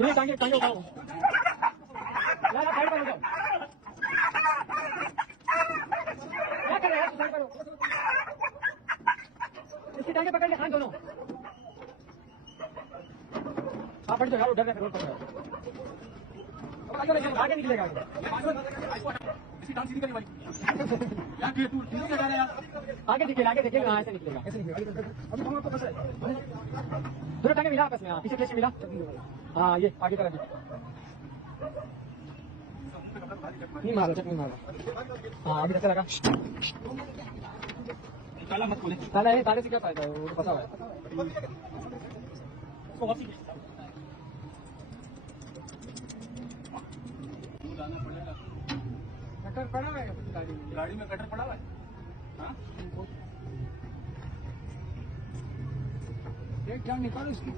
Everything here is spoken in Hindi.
ये टांगे टांगे उठाओ, यार साइड पर हो जाओ। क्या कर रहे हैं, साइड पर हो। इसकी टांगे पकड़ के हाथ दोनों। आप बढ़ जाओ यार, उधर से रोड पर आगे निकलेगा। इसकी टांग सीधी करनी वाली यार, तू ठीक लगा रहा है यार। आगे दिखेगा, हाँ ऐसे निकलेगा, ऐसे निकलेगा। अभी हम आपको कैसे दोनों टांगे मिला आपस में, हाँ पीछे क्लच मिला। हाँ ये आगे करा नहीं मारा, चटनी मारा। हाँ अभी कैसे लगा। ताला मत खोले, ताला है, ताले से क्या फायदा है, वो पता है। कटर पड़ा हुआ है गाड़ी में, कटर पड़ा हुआ है। हाँ एक जान निकालो इसकी।